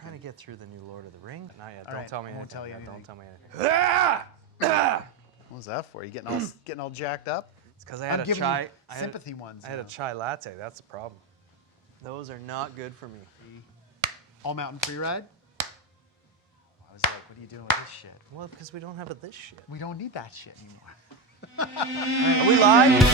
trying to get through the new Lord of the Rings. Not yet. All Don't right, tell me I won't anything. tell you Yeah, anything. Don't tell me anything. What was that for? You getting all jacked up? It's because I had I'm a giving chai. you sympathy ones. I had a chai latte. That's the problem. Those are not good for me. All mountain free ride. I was like, what are you doing with this shit? Well, because we don't have this shit. We don't need that shit anymore. Are we live?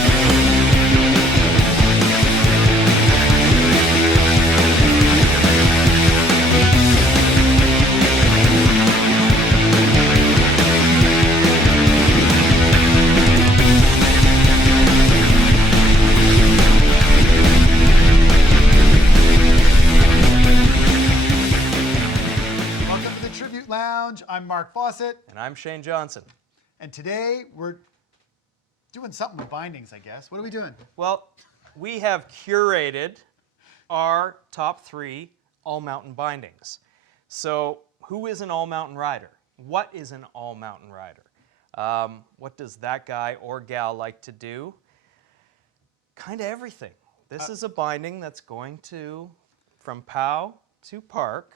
Welcome to the Tribute Lounge. I'm Mark Fawcett, And I'm Shane Johnson. and today we're doing something with bindings, I guess. What are we doing? Well, we have curated our top 3 all-mountain bindings. So, who is an all-mountain rider? What is an all-mountain rider? What does that guy or gal like to do? Kind of everything. This is a binding that's going to, from POW to park,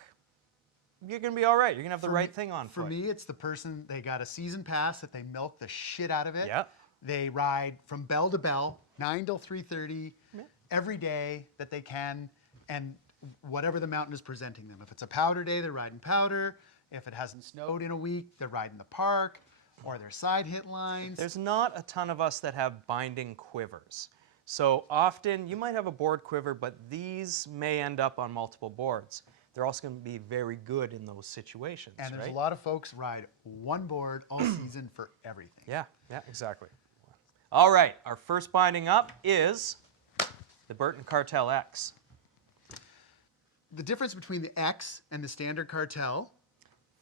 you're going to be all right. You're going to have the right thing on For foot. me, it's the person, they got a season pass that they milk the shit out of it. Yep. They ride from bell to bell, 9 till 3:30, every day that they can, and whatever the mountain is presenting them. If it's a powder day, they're riding powder. If it hasn't snowed in a week, they're riding the park or their side hit lines. There's not a ton of us that have binding quivers. So often you might have a board quiver, but these may end up on multiple boards. They're also going to be very good in those situations, And there's right? a lot of folks ride one board all season for everything. Yeah, exactly. All right, our first binding up is the Burton CARTEL X. The difference between the X and the standard Cartel,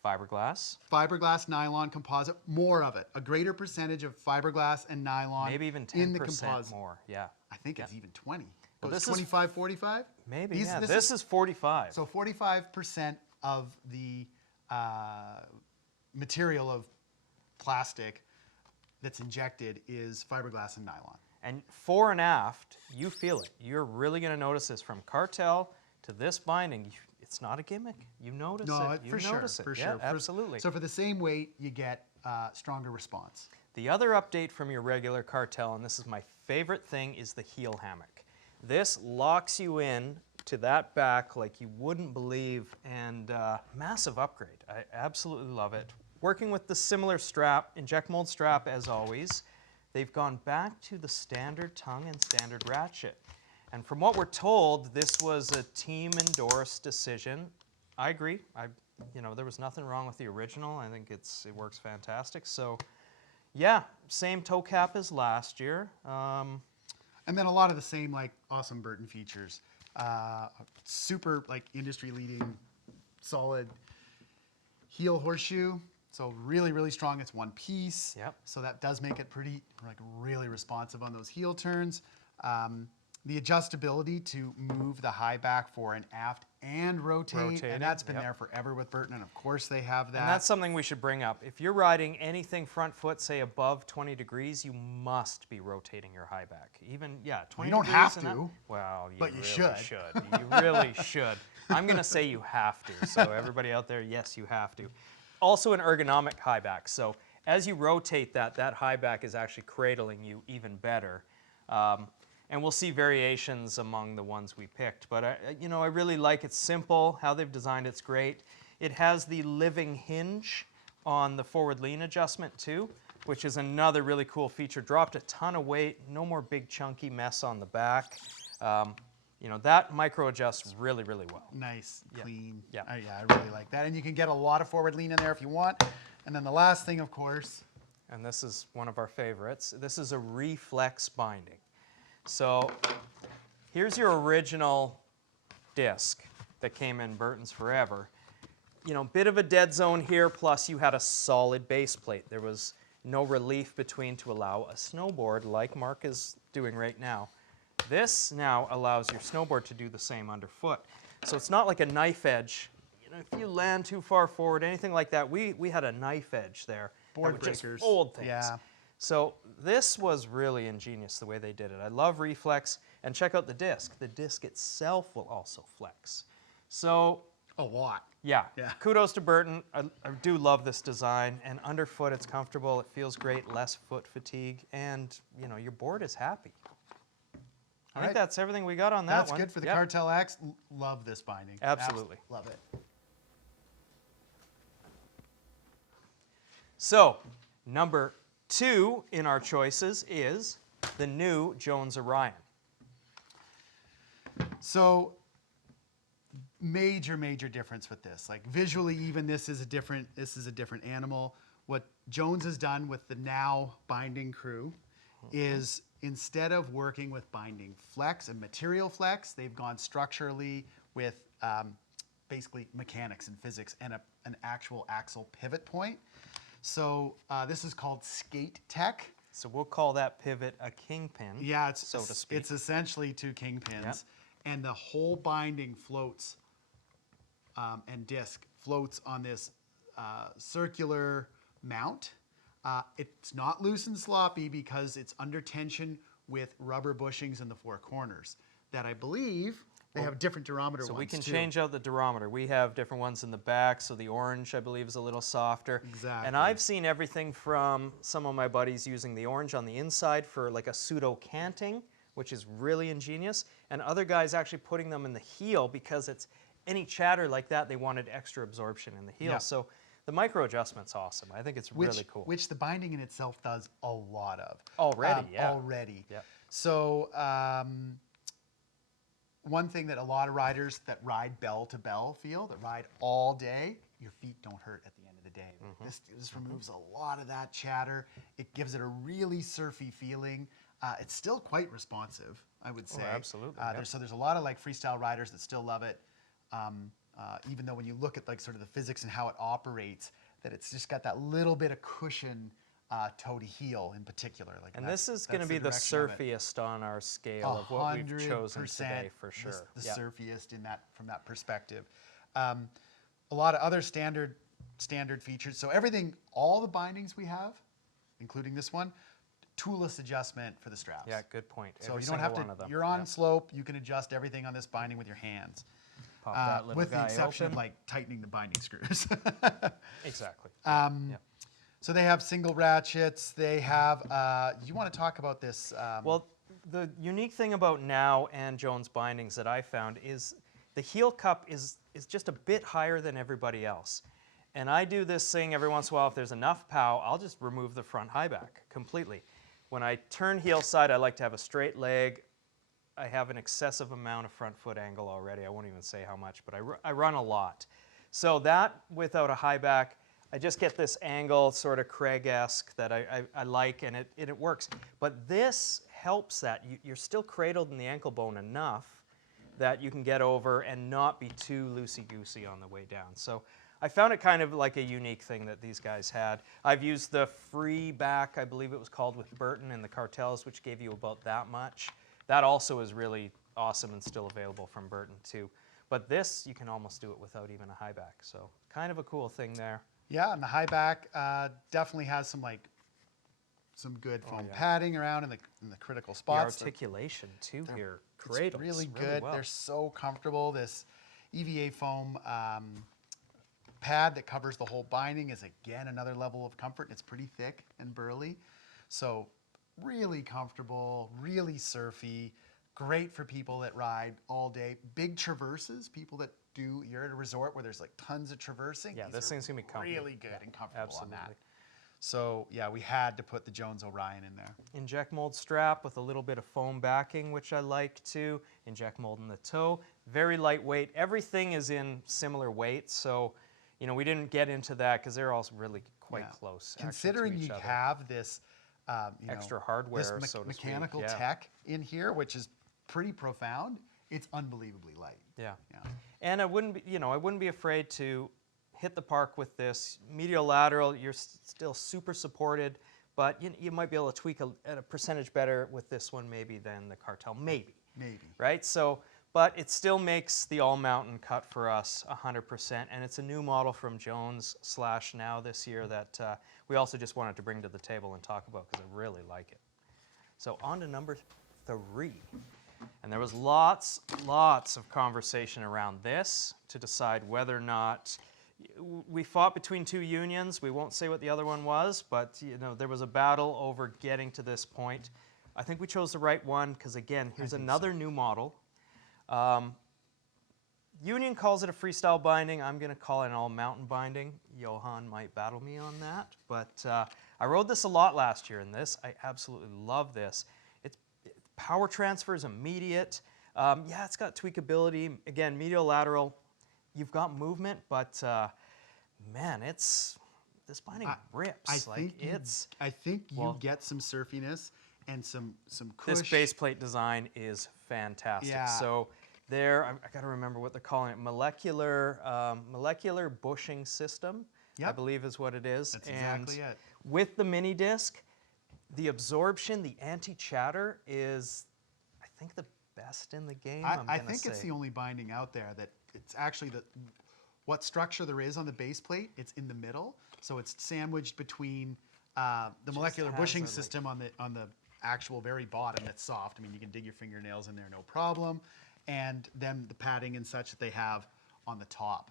Fiberglass, fiberglass, nylon, composite, more of it. A greater percentage of fiberglass and nylon maybe even in the 10% composite. more, yeah. I think it's even 20. Well, Goes this is 25, 45? Maybe, yeah. This is 45. So 45% of the material of plastic that's injected is fiberglass and nylon. And fore and aft, you feel it. You're really going to notice this from Cartel to this binding. It's not a gimmick. You notice it. You for sure, notice it. for Yeah, sure. absolutely. So for the same weight, you get stronger response. The other update from your regular Cartel, and this is my favorite thing, is the heel hammock. This locks you in to that back like you wouldn't believe, and massive upgrade. I absolutely love it. Working with the similar strap, inject mold strap as always, they've gone back to the standard tongue and standard ratchet. And from what we're told, this was a team-endorsed decision. I agree. There was nothing wrong with the original. I think it works fantastic. So, yeah, same toe cap as last year. And then a lot of the same awesome Burton features. Super industry-leading, solid heel horseshoe. So really, really strong. It's one piece. Yep. So that does make it pretty really responsive on those heel turns. The adjustability to move the high back fore and aft and rotate. And that's been there forever with Burton, and of course they have that. And that's something we should bring up. If you're riding anything front foot, say above 20 degrees, you must be rotating your high back. Even, 20 You don't degrees have and that- to, well, but you really should. You really should. I'm going to say you have to. So everybody out there, yes, you have to. Also an ergonomic high back. So as you rotate that high back is actually cradling you even better. And we'll see variations among the ones we picked. But, I really like it. Simple. How they've designed it's great. It has the living hinge on the forward lean adjustment too, which is another really cool feature. Dropped a ton of weight. No more big chunky mess on the back. That micro adjusts really, really well. Nice, clean. Yeah. I really like that. And you can get a lot of forward lean in there if you want. And then the last thing, of course. And this is one of our favorites. This is a reflex binding. So here's your original disc that came in Burton's forever. Bit of a dead zone here, plus you had a solid base plate. There was no relief between to allow a snowboard like Mark is doing right now. This now allows your snowboard to do the same underfoot. So it's not like a knife edge. If you land too far forward, anything like that, we had a knife edge there. Board that would just breakers. fold things. Yeah. So this was really ingenious the way they did it. I love reflex. And check out the disc. The disc itself will also flex. So a lot. Yeah. Yeah. Kudos to Burton. I do love this design, and underfoot it's comfortable, it feels great, less foot fatigue, and you know, your board is happy. I think that's everything we got on that That's one. good for the Yep. CARTEL X. Love this binding. Absolutely. Love it. So, number 2 in our choices is the new Jones Orion. So major difference with this. Like visually, even this is a different animal. What Jones has done with the now binding crew is instead of working with binding flex and material flex, they've gone structurally with basically mechanics and physics and an actual axle pivot point. So this is called skate tech. So we'll call that pivot a kingpin, Yeah, so to speak. it's essentially 2 kingpins. Yep. And the whole binding floats and disc floats on this circular mount. It's not loose and sloppy because it's under tension with rubber bushings in the 4 corners that I believe they have different durometer So ones we can too. change out the durometer. We have different ones in the back, so the orange, I believe, is a little softer. Exactly. And I've seen everything from some of my buddies using the orange on the inside for like a pseudo canting, which is really ingenious, and other guys actually putting them in the heel because it's any chatter like that, they wanted extra absorption in the heel. Yeah. So the micro adjustment's awesome. I think it's really cool. Which the binding in itself does a lot of. Already, yeah. Already. Yep. So one thing that a lot of riders that ride bell to bell feel, that ride all day, your feet don't hurt at the end of the day. This removes a lot of that chatter. It gives it a really surfy feeling. It's still quite responsive, I would say. absolutely, yeah. So there's a lot of like freestyle riders that still love it. Even though when you look at like sort of the physics and how it operates, that it's just got that little bit of cushion toe to heel in particular. Like And this is going to be the surfiest on our scale of what we've chosen today, for sure. The Yep. surfiest in that from that perspective. A lot of other standard features. So everything, all the bindings we have, including this one, toolless adjustment for the straps. Yeah, good point. So Every you don't have single one of to. them. You're on Yep. slope. You can adjust everything on this binding with your hands. Pop that little with the guy exception open. of like tightening the binding screws. Exactly. Yep. So they have single ratchets. They have. You want to talk about this? Well, the unique thing about Now and Jones bindings that I found is the heel cup is just a bit higher than everybody else. And I do this thing every once in a while. If there's enough pow, I'll just remove the front high back completely. When I turn heel side, I like to have a straight leg. I have an excessive amount of front foot angle already. I won't even say how much, but I run a lot. So that, without a high back, I just get this angle, sort of Craig-esque, that I like, and it works. But this helps that. You're still cradled in the ankle bone enough that you can get over and not be too loosey-goosey on the way down. So I found it kind of like a unique thing that these guys had. I've used the free back, I believe it was called, with Burton and the Cartels, which gave you about that much. That also is really awesome and still available from Burton too. But this, you can almost do it without even a high back. So kind of a cool thing there. Yeah, and the high back definitely has some good foam padding around in the critical The spots. articulation too here, It's cradles really good. well. They're so comfortable. This EVA foam pad that covers the whole binding is again another level of comfort. It's pretty thick and burly, so really comfortable, really surfy. Great for people that ride all day. Big traverses, people that you're at a resort where there's like tons of traversing. Yeah, These this are thing's gonna be comfortable. really good and comfortable on that. Absolutely. So yeah, we had to put the Jones Orion in there. Inject mold strap with a little bit of foam backing, which I like too. Inject mold in the toe. Very lightweight. Everything is in similar weights, so we didn't get into that because they're all really quite Yeah. close. actually, to Considering each you other. have this Extra hardware, this so to speak, mechanical yeah. tech in here, which is pretty profound, it's unbelievably light. Yeah. Yeah. And I wouldn't be afraid to hit the park with this. Medial lateral, you're still super supported, but you might be able to tweak a percentage better with this one maybe than the Cartel, maybe. Maybe. Right? So, but it still makes the all-mountain cut for us 100%, and it's a new model from Jones / Now this year that we also just wanted to bring to the table and talk about because I really like it. So on to number 3. And there was lots of conversation around this to decide whether or not we fought between two unions. We won't say what the other one was, but you know, there was a battle over getting to this point. I think we chose the right one because, again, here's another new model. Union calls it a freestyle binding. I'm going to call it an all-mountain binding. Johan might battle me on that, but I rode this a lot last year in this. I absolutely love this. Power transfer is immediate. Yeah, it's got tweakability. Again, medial lateral, you've got movement, but man, this binding rips. I think you get some surfiness and some cush. This base plate design is fantastic. Yeah. So there, I got to remember what they're calling it, molecular bushing system, I believe is what it is. That's exactly it. With the mini disc, the absorption, the anti-chatter is, I think, the best in the game. I think it's the only binding out there that it's actually what structure there is on the base plate. It's in the middle, so it's sandwiched between the molecular bushing system on the actual very bottom that's soft. I mean, you can dig your fingernails in there, no problem, and then the padding and such that they have on the top.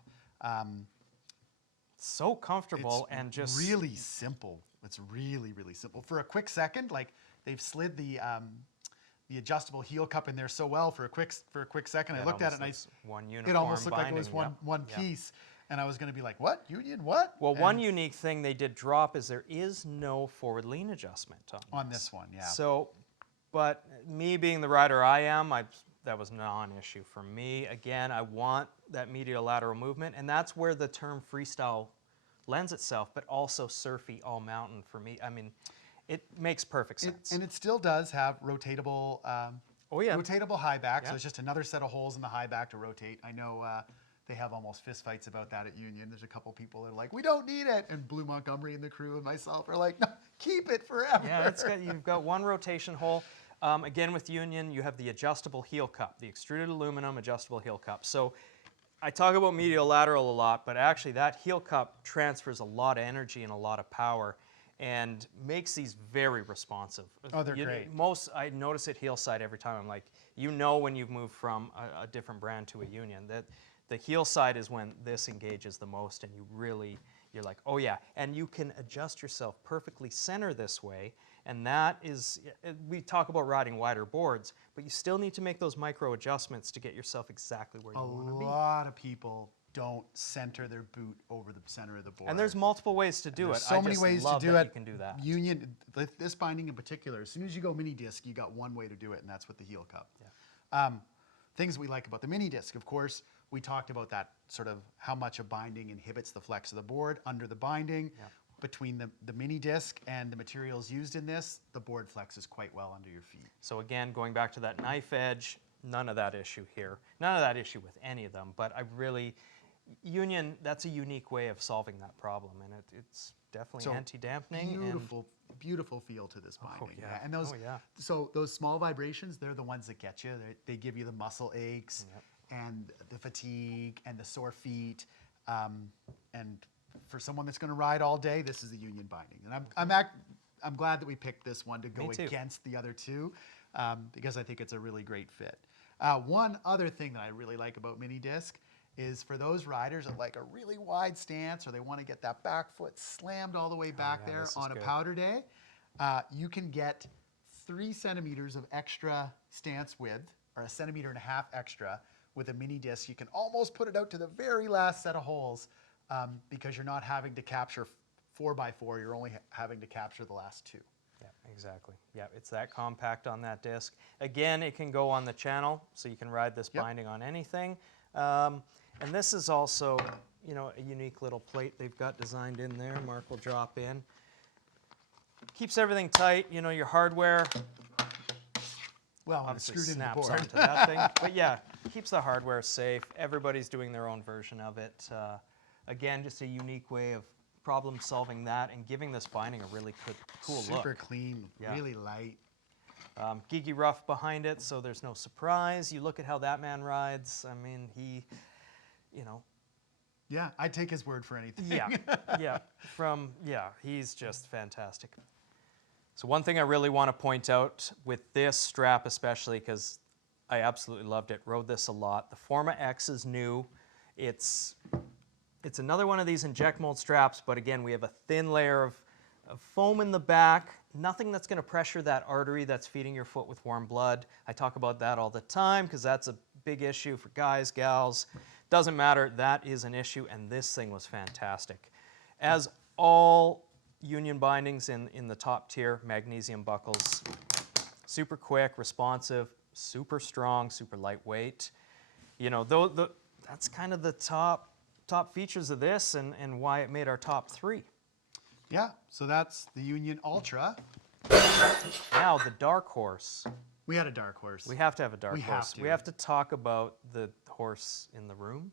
So comfortable and just really simple. It's really, really simple. For a quick second, like they've slid the adjustable heel cup in there so well for a quick second. I looked at it and it almost looked like it was one piece. And I was going to be like, what? Union, what? Well, one unique thing they did drop is there is no forward lean adjustment on this one, yeah. So, but me being the rider I am, that was non-issue for me. Again, I want that medial lateral movement, and that's where the term freestyle lends itself, but also surfy all mountain for me. I mean, it makes perfect sense. And it still does have rotatable, rotatable high back, so it's just another set of holes in the high back to rotate. I know they have almost fist fights about that at Union. There's a couple people that are like, we don't need it, and Blue Montgomery and the crew and myself are like, no, keep it forever. Yeah, you've got one rotation hole. Again, with Union, you have the adjustable heel cup, the extruded aluminum adjustable heel cup. So I talk about medial lateral a lot, but actually that heel cup transfers a lot of energy and a lot of power and makes these very responsive. Oh, they're great. I notice it heel side every time. I'm like, you know when you've moved from a different brand to a Union, that the heel side is when this engages the most and you're like, oh yeah. And you can adjust yourself perfectly center this way. And that is, we talk about riding wider boards, but you still need to make those micro adjustments to get yourself exactly where you want to be. A lot of people don't center their boot over the center of the board. And there's multiple ways to do it. So many ways to do it. You can do that. Union, this binding in particular, as soon as you go mini disc, you got one way to do it, and that's with the heel cup. Yeah. Things we like about the mini disc, of course, we talked about that sort of how much a binding inhibits the flex of the board under the binding. Yeah. Between the mini disc and the materials used in this, the board flexes quite well under your feet. So again, going back to that knife edge, none of that issue here. None of that issue with any of them, but Union, that's a unique way of solving that problem, and it's definitely anti-dampening. Beautiful feel to this binding. Oh, yeah. And those small vibrations, they're the ones that get you. They give you the muscle aches and the fatigue and the sore feet, and for someone that's going to ride all day, this is the Union binding. And I'm glad that we picked this one to go against the other two, because I think it's a really great fit. One other thing that I really like about mini disc is for those riders that like a really wide stance or they want to get that back foot slammed all the way back there on a powder day, you can get 3 centimeters of extra stance width, or 1.5 centimeters extra with a mini disc. You can almost put it out to the very last set of holes, because you're not having to capture 4x4, you're only having to capture the last 2. Yeah, exactly. Yeah, it's that compact on that disc. Again, it can go on the channel, so you can ride this binding on anything. And this is also, a unique little plate they've got designed in there. Mark will drop in. Keeps everything tight, your hardware. Well, obviously snaps onto that thing. But yeah, keeps the hardware safe. Everybody's doing their own version of it. Again, just a unique way of problem solving that and giving this binding a really cool look. Super clean, really light. Geeky rough behind it, so there's no surprise. You look at how that man rides. I mean, Yeah, I'd take his word for anything. He's just fantastic. So one thing I really want to point out with this strap especially, because I absolutely loved it. Rode this a lot. The Forma X is new. It's another one of these inject mold straps, but again, we have a thin layer of foam in the back, nothing that's going to pressure that artery that's feeding your foot with warm blood. I talk about that all the time because that's a big issue for guys, gals. Doesn't matter, that is an issue, and this thing was fantastic. As all union bindings in the top tier, magnesium buckles, super quick, responsive, super strong, super lightweight. You know, that's kind of the top features of this and why it made our top 3. Yeah, so that's the Union Ultra. Now the dark horse. We had a dark horse. We have to have a dark We horse. have to. We have to talk about the horse in the room.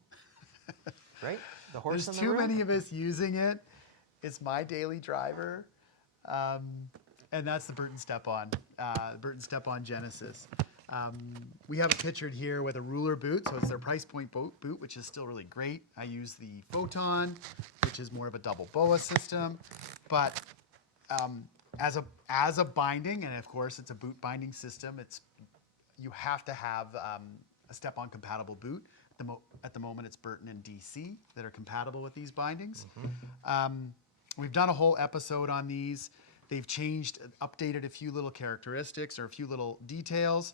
Right? The horse There's in the room. too many of us using it. It's my daily driver. And that's the Burton Step On, Burton Step On Genesis. We have it pictured here with a ruler boot, so it's their price point boot, which is still really great. I use the Photon, which is more of a double BOA system. But as a binding, and of course it's a boot binding system, you have to have a Step-On compatible boot. At the moment, it's Burton and DC that are compatible with these bindings. We've done a whole episode on these. They've changed, updated a few little characteristics or a few little details.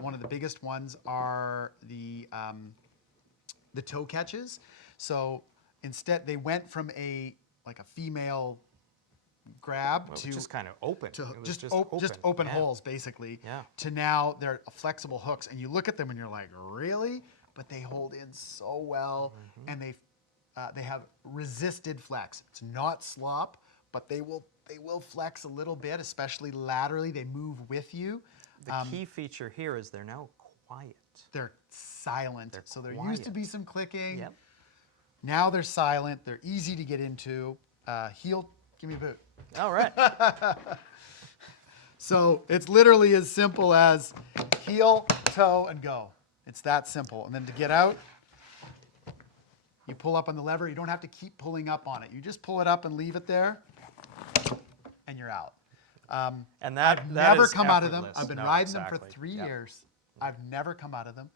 One of the biggest ones are the toe catches. So instead, they went from a female grab to just kind of open. to It was just open. open Yeah. holes basically. Yeah. To now they're flexible hooks, and you look at them and you're like, really? But they hold in so well, and they have resisted flex. It's not slop, but they will flex a little bit, especially laterally. They move with you. The key feature here is they're now quiet. They're silent. So there used to quiet. be some clicking. Yep. Now they're silent. They're easy to get into. Heel, give me a boot. All right. So it's literally as simple as heel, toe, and go. It's that simple. And then to get out, you pull up on the lever. You don't have to keep pulling up on it. You just pull it up and leave it there, and you're out. And that I've never is come out of them. effortless. I've been No, riding them exactly. for 3 Yep. years. I've never come out of them.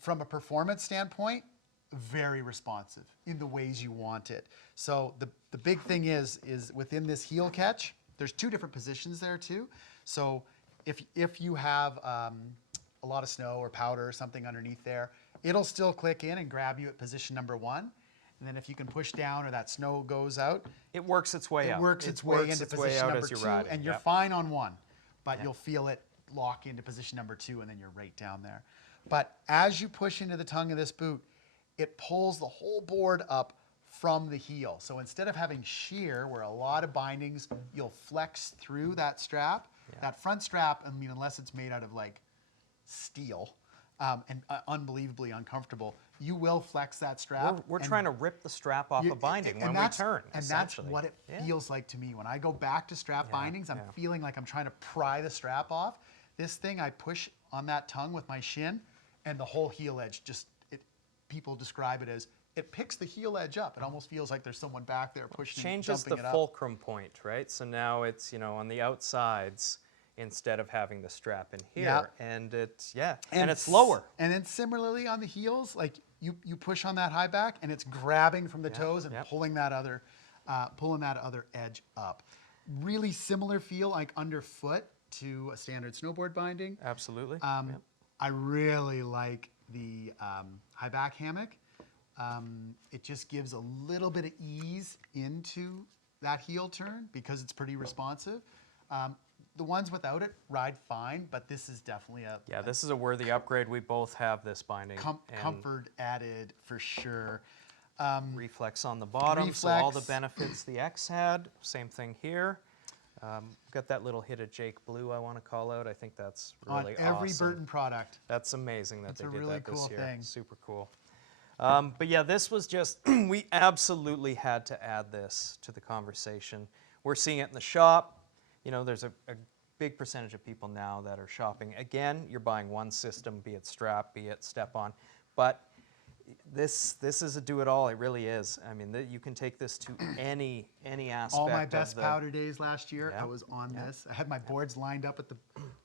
From a performance standpoint, very responsive in the ways you want it. So the big thing is within this heel catch, there's 2 different positions there too. So if you have a lot of snow or powder or something underneath there, it'll still click in and grab you at position number 1. And then if you can push down or that snow goes out, It works its way it out. works its way into position out number as you're 2, riding. and you're Yep. fine on 1. But you'll feel it lock into position number 2, and then you're right down there. But as you push into the tongue of this boot, it pulls the whole board up from the heel. So instead of having shear, where a lot of bindings, you'll flex through that strap, that front strap, I mean, unless it's made out of steel and unbelievably uncomfortable, you will flex that strap. We're and trying to rip the strap off a binding when we that's- turn, And that's essentially. what it Yeah. feels like to me. When I go back to strap bindings, I'm feeling like I'm trying to pry the strap off. This thing, I push on that tongue with my shin, and the whole heel edge people describe it as, it picks the heel edge up. It almost feels like there's someone back there pushing and Changes dumping the it up. fulcrum point, right? So now it's, on the outsides instead of having the strap in here. Yeah. And it's lower. And then similarly on the heels, you push on that high back, and it's grabbing from the toes and pulling that other edge up. Really similar feel, like underfoot, to a standard snowboard binding. Absolutely. I really like the high back hammock. It just gives a little bit of ease into that heel turn because it's pretty responsive. The ones without it ride fine, but this is definitely This is a worthy upgrade. We both have this binding. and comfort added for sure. reflex on the bottom, so all the Reflex. benefits the X had. Same thing here. Got that little hit of Jake Blue I want to call out. I think that's really On every awesome. Burton product. That's amazing that they a did really that this cool year. thing. Super cool. But yeah, this was just, we absolutely had to add this to the conversation. We're seeing it in the shop. There's a big percentage of people now that are shopping. Again, you're buying one system, be it strap, be it step on. But this is a do-it-all. It really is. I mean, you can take this to any aspect. All my best powder days last year, Yeah. I was on this. I had my boards lined up at the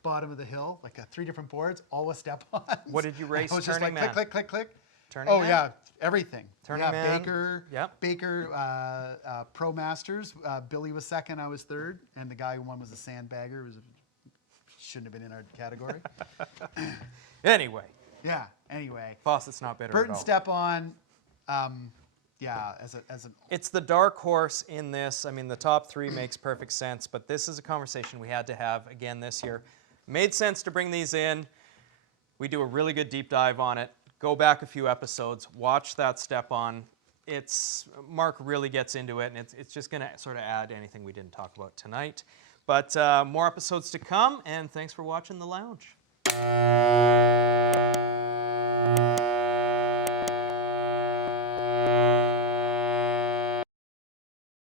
bottom of the hill, like 3 different boards, all with step-ons. What did you race? I was just Turning like Man? click, click, click, click. Turning Oh Man? yeah, everything. Turning yeah, Man. Baker, Yep. Baker, Pro Masters. Billy was second, I was third, and the guy who won was a sandbagger. Shouldn't have been in our category. Anyway, Yeah. Anyway, Fawcett's not bitter Burton at all. Step On. Yeah, as an It's the dark horse in this. I mean, the top 3 makes perfect sense, but this is a conversation we had to have again this year. Made sense to bring these in. We do a really good deep dive on it. Go back a few episodes, watch that Step On. Mark really gets into it, and it's just going to sort of add anything we didn't talk about tonight. But more episodes to come, and thanks for watching The Lounge.